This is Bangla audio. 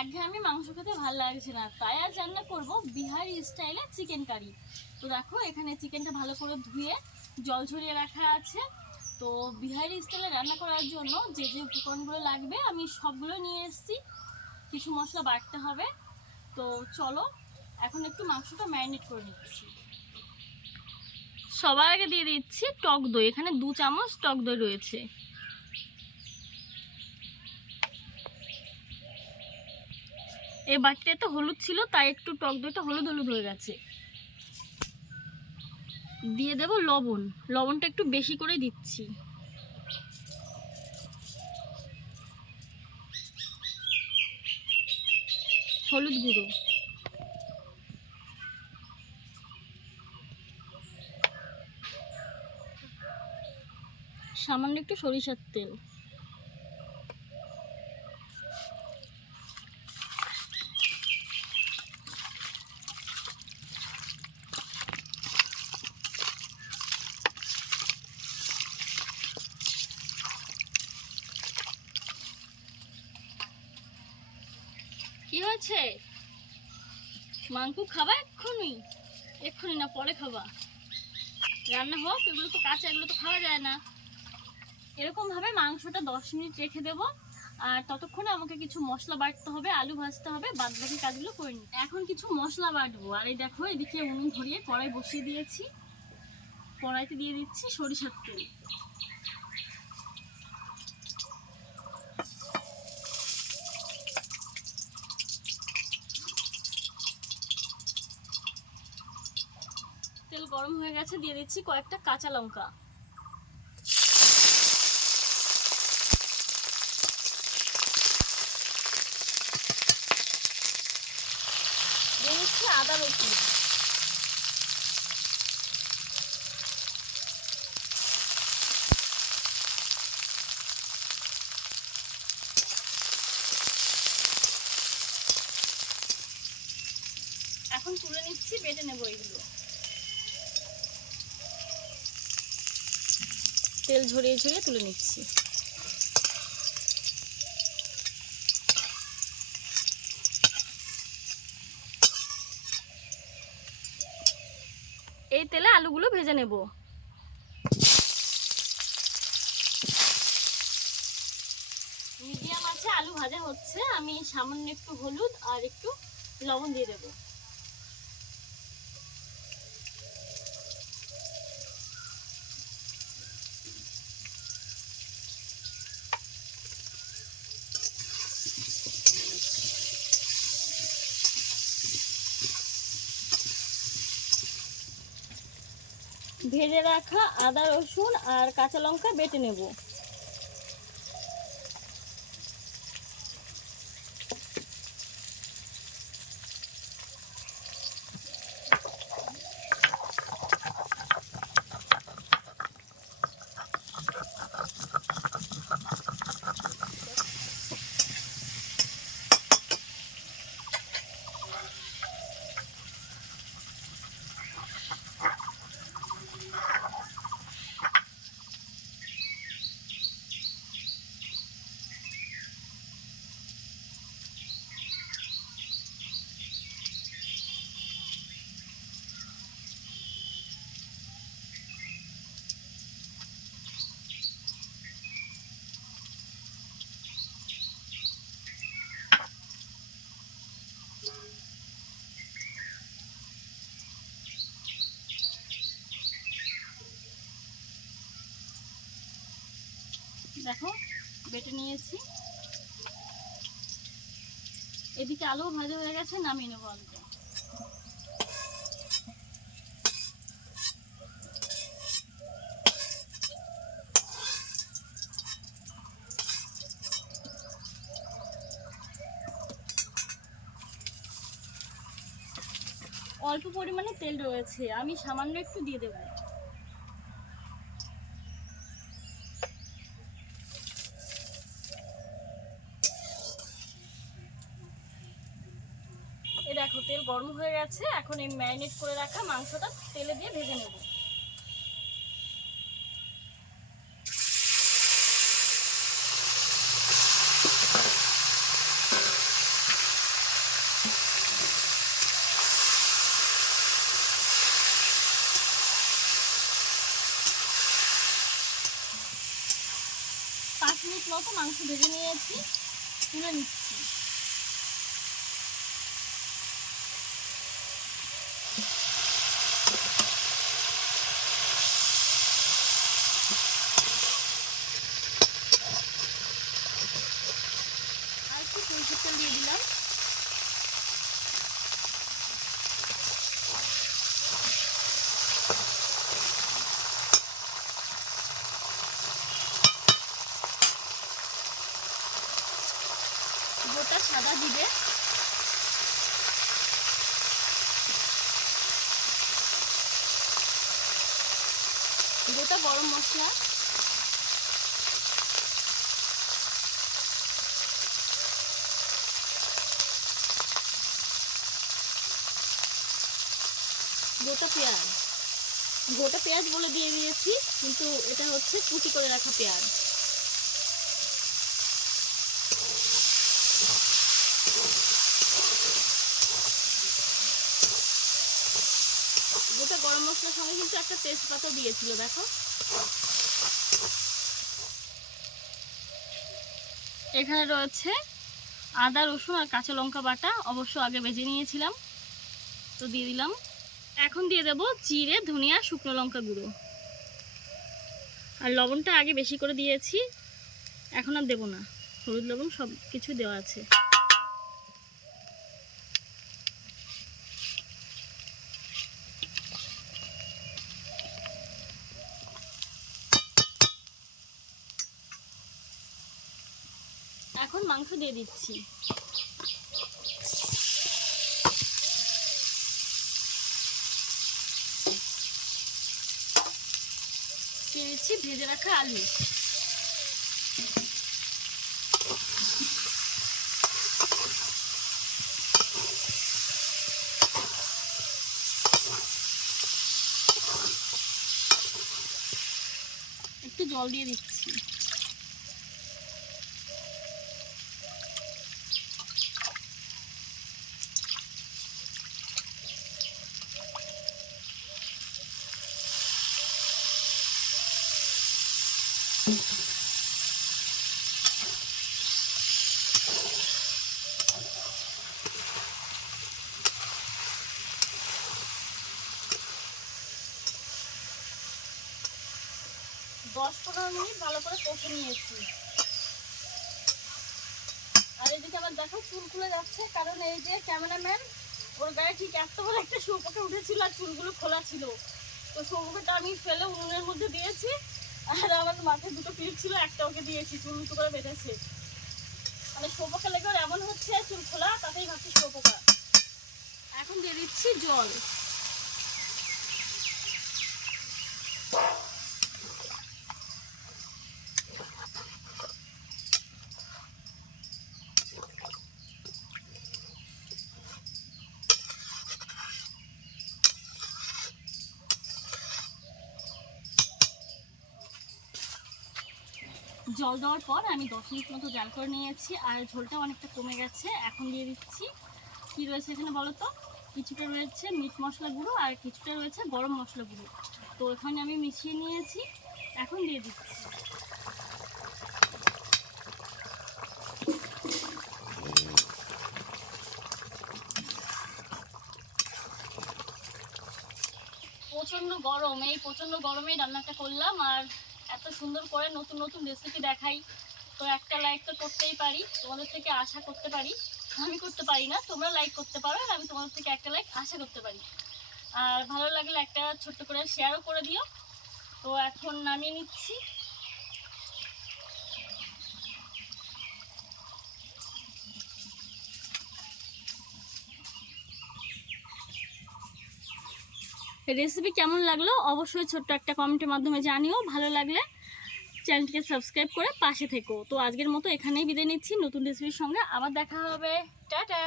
একঘেয়েমি মাংস খেতে ভালো লাগছে না। তাই আজ রান্না করব বিহারি স্টাইলে চিকেন কারি। তো দেখো, এখানে চিকেনটা ভালো করে ধুয়ে জল ঝরিয়ে রাখা আছে। তো বিহারি স্টাইলে রান্না করার জন্য যে যে উপকরণগুলো লাগবে আমি সবগুলো নিয়ে এসেছি। কিছু মশলা বাটতে হবে। তো চলো, এখন একটু মাংসটা ম্যারিনেট করে নিচ্ছি। সবার আগে দিয়ে দিচ্ছি টক দই। এখানে দু চামচ টক দই রয়েছে। এই বাটিটাতে হলুদ ছিল, তাই একটু টক দইটা হলুদ হলুদ হয়ে গেছে। দিয়ে দেব লবণ। লবণটা একটু বেশি করে দিচ্ছি। হলুদ গুঁড়ো। সামান্য একটু সরিষার তেল। হয়েছে মাংস খাবা এক্ষুনি? এক্ষুনি না, পরে খাবা। রান্না হোক, এগুলো তো কাঁচা, এগুলো তো খাওয়া যায় না। এরকমভাবে মাংসটা দশ মিনিট রেখে দেবো। আর ততক্ষণে আমাকে কিছু মশলা বাটতে হবে, আলু ভাজতে হবে বাদ বাকি কাজগুলো করে নিই এখন কিছু মশলা বাটবো। আর এই দেখো, এদিকে উনুন ধরিয়ে কড়াই বসিয়ে দিয়েছি। কড়াইতে দিয়ে দিচ্ছি সরিষার তেল। তেল গরম হয়ে গেছে, দিয়ে দিচ্ছি কয়েকটা কাঁচা লঙ্কা। দিয়ে দিচ্ছি আদা রসুন। এখন তুলে নিচ্ছি, বেটে নেব এগুলো। তেল ঝরিয়ে ঝরিয়ে তুলে নিচ্ছি। এই তেলে আলুগুলো ভেজে নেব। মিডিয়াম আছে, আলু ভাজা হচ্ছে। আমি সামান্য একটু হলুদ আর একটু লবণ দিয়ে দেবো। ভেজে রাখা আদা রসুন আর কাঁচা লঙ্কা বেটে নেব। দেখো, বেটে নিয়েছি। এদিকে আলু ভাজা হয়ে গেছে, নামিয়ে নেব আলুটা। অল্প পরিমাণে তেল রয়েছে, আমি সামান্য একটু দিয়ে দেবো। আছে, এখন এই ম্যারিনেট করে রাখা মাংসটা তেলে দিয়ে ভেজে নেব। পাঁচ মিনিট মতো মাংস ভেজে নিয়েছি, তুলে নিচ্ছি। আর তেল দিয়ে দিলাম। গোটা সাদা জিরে। গোটা গরম মশলা। গোটা পেঁয়াজ। গোটা পেঁয়াজ বলে দিয়ে দিয়েছি, কিন্তু এটা হচ্ছে কুচি করে রাখা পেঁয়াজ। গোটা গরম মশলার সঙ্গে কিন্তু একটা তেজপাতা দিয়েছিল, দেখো। এখানে রয়েছে আদা, রসুন আর কাঁচা লঙ্কা বাটা, অবশ্য আগে ভেজে নিয়েছিলাম, তো দিয়ে দিলাম। এখন দিয়ে দেবো জিরে, ধনিয়া, শুকনো লঙ্কা গুঁড়ো। আর লবণটা আগে বেশি করে দিয়েছি, এখন আর দেবো না। হলুদ লবণ সব কিছু দেওয়া আছে। এখন মাংস দিয়ে দিচ্ছি দিয়ে দিচ্ছি ভেজে রাখা আলু। একটু জল দিয়ে দিচ্ছি। দশ পনেরো মিনিট ভালো করে কষে নিয়েছি। আর এদিকে আবার দেখো চুল খুলে যাচ্ছে, কারণ এই যে ক্যামেরাম্যান, ওর গায়ে ঠিক এত বড় একটা শুয়োপোকা উঠেছিল আর চুলগুলো খোলা ছিল। তো শুয়োপোকাটা আমি ফেলে উনুনের মধ্যে দিয়েছি। আর আমার মাথায় দুটো ক্লিপ ছিল, একটা ওকে দিয়েছি, চুল উঁচু করে বেঁধেছে। মানে শোপোকা লেগে এমন হচ্ছে, চুল খোলা, তাতেই ভাবছি শোপোকা এখন দিয়ে দিচ্ছি জল। জল দেওয়ার পর আমি দশ মিনিট মতো জাল করে নিয়েছি, আর ঝোলটা অনেকটা কমে গেছে। এখন দিয়ে দিচ্ছি। কি রয়েছে এখানে বলো তো? কিছুটা রয়েছে মিট মশলা গুঁড়ো আর কিছুটা রয়েছে গরম মশলা গুঁড়ো। তো এখানে আমি মিশিয়ে নিয়েছি। এখন দিয়ে দিচ্ছি। প্রচণ্ড গরম, এই প্রচণ্ড গরমেই রান্নাটা করলাম। আর সুন্দর করে নতুন নতুন রেসিপি দেখাই। তো একটা লাইক তো করতেই পারি, তোমাদের থেকে আশা করতে পারি। আমি করতে পারি না, তোমরা লাইক করতে পারো আর আমি তোমাদের থেকে একটা লাইক আশা করতে পারি। আর ভালো লাগলে একটা ছোট্ট করে শেয়ারও করে দিও। তো এখন নামিয়ে নিচ্ছি। রেসিপি কেমন লাগল? অবশ্যই ছোট্ট একটা কমেন্টের মাধ্যমে জানিও, ভালো লাগলে চ্যানেলটিকে সাবস্ক্রাইব করে পাশে থেকো। তো আজকের মতো এখানেই বিদায় নিচ্ছি। নতুন রেসিপির সঙ্গে আবার দেখা হবে। টাটা!